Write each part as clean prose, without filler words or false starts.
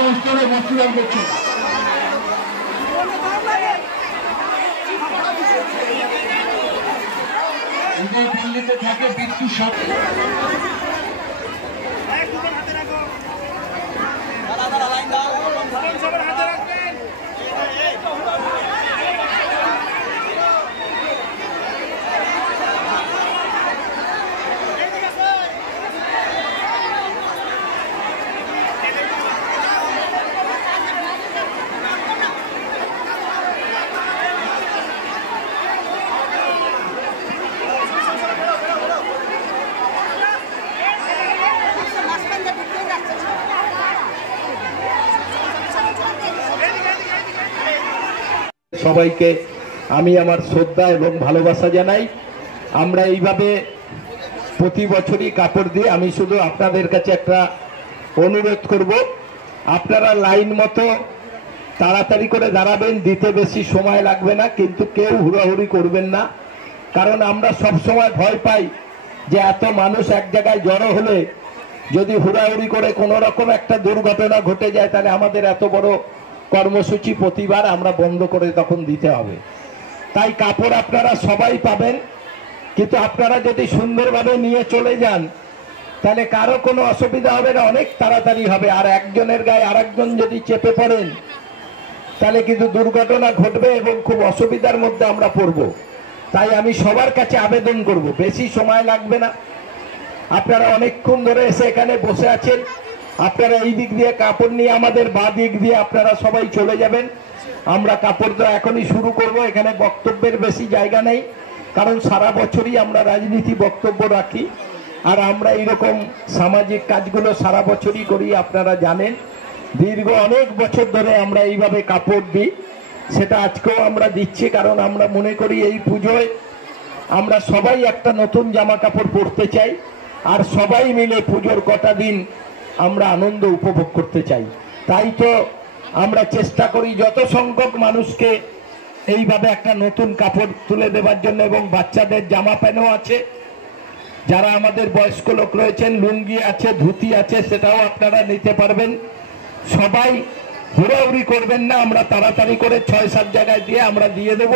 অনুষ্ঠানে মতদান করছে। দিল্লিতে থাকে বিদ্যুৎ সাথে সবাইকে আমি আমার শ্রদ্ধা এবং ভালোবাসা জানাই। আমরা এইভাবে প্রতি বছরই কাপড় দিয়ে, আমি শুধু আপনাদের কাছে একটা অনুরোধ করব, আপনারা লাইন মতো তাড়াতাড়ি করে দাঁড়াবেন, দিতে বেশি সময় লাগবে না, কিন্তু কেউ হুড়োহুড়ি করবেন না। কারণ আমরা সব সময় ভয় পাই যে এত মানুষ এক জায়গায় জড়ো হলে যদি হুড়াহুড়ি করে কোনো রকম একটা দুর্ঘটনা ঘটে যায়, তাহলে আমাদের এত বড় কর্মসূচি প্রতিবার আমরা বন্ধ করে তখন দিতে হবে। তাই কাপড় আপনারা সবাই পাবেন, কিন্তু আপনারা যদি সুন্দরভাবে নিয়ে চলে যান তাহলে কারো কোনো অসুবিধা হবে না, অনেক তাড়াতাড়ি হবে। আর একজনের গায়ে আরেকজন যদি চেপে পড়েন তাহলে কিন্তু দুর্ঘটনা ঘটবে এবং খুব অসুবিধার মধ্যে আমরা পড়ব। তাই আমি সবার কাছে আবেদন করব, বেশি সময় লাগবে না। আপনারা অনেকক্ষণ ধরে এসে এখানে বসে আছেন, আপনারা এই দিক দিয়ে কাপড় নিয়ে আমাদের বাঁ দিক দিয়ে আপনারা সবাই চলে যাবেন। আমরা কাপড় তো এখনই শুরু করব। এখানে বক্তব্যের বেশি জায়গা নেই, কারণ সারা বছরই আমরা রাজনীতি বক্তব্য রাখি, আর আমরা এইরকম সামাজিক কাজগুলো সারা বছরই করি। আপনারা জানেন দীর্ঘ অনেক বছর ধরে আমরা এইভাবে কাপড় দিই, সেটা আজকেও আমরা দিচ্ছি। কারণ আমরা মনে করি এই পুজোয় আমরা সবাই একটা নতুন জামা কাপড় পরতে চাই, আর সবাই মিলে পুজোর কটা দিন আমরা আনন্দ উপভোগ করতে চাই। তাই তো আমরা চেষ্টা করি যত সংখ্যক মানুষকে এইভাবে একটা নতুন কাপড় তুলে দেওয়ার জন্য। এবং বাচ্চাদের জামা প্যান্টও আছে, যারা আমাদের বয়স্ক লোক রয়েছেন লুঙ্গি আছে, ধুতি আছে, সেটাও আপনারা নিতে পারবেন। সবাই হুড়াহুড়ি করবেন না, আমরা তাড়াতাড়ি করে 6-7 জায়গায় দিয়ে আমরা দিয়ে দেব,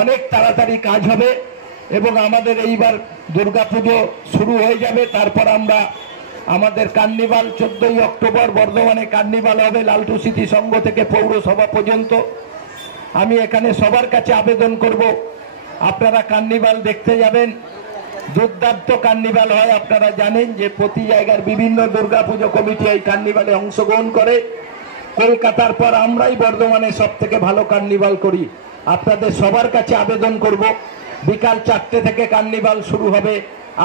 অনেক তাড়াতাড়ি কাজ হবে। এবং আমাদের এইবার দুর্গাপুজো শুরু হয়ে যাবে, তারপর আমরা আমাদের কার্নিভাল 14ই অক্টোবর বর্ধমানে কার্নিভাল হবে, লালটু স্মৃতি সংঘ থেকে পৌরসভা পর্যন্ত। আমি এখানে সবার কাছে আবেদন করব, আপনারা কার্নিভাল দেখতে যাবেন। দুর্দান্ত কার্নিভাল হয়, আপনারা জানেন যে প্রতি জায়গার বিভিন্ন দুর্গাপুজো কমিটি এই কার্নিভালে অংশগ্রহণ করে। কলকাতার পর আমরাই বর্ধমানে সব থেকে ভালো কার্নিভাল করি। আপনাদের সবার কাছে আবেদন করব, বিকাল 4টে থেকে কার্নিভাল শুরু হবে,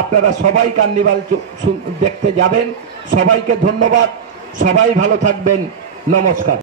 আপনারা সবাই কার্নিভাল দেখতে যাবেন। সবাইকে ধন্যবাদ, সবাই ভালো থাকবেন, নমস্কার।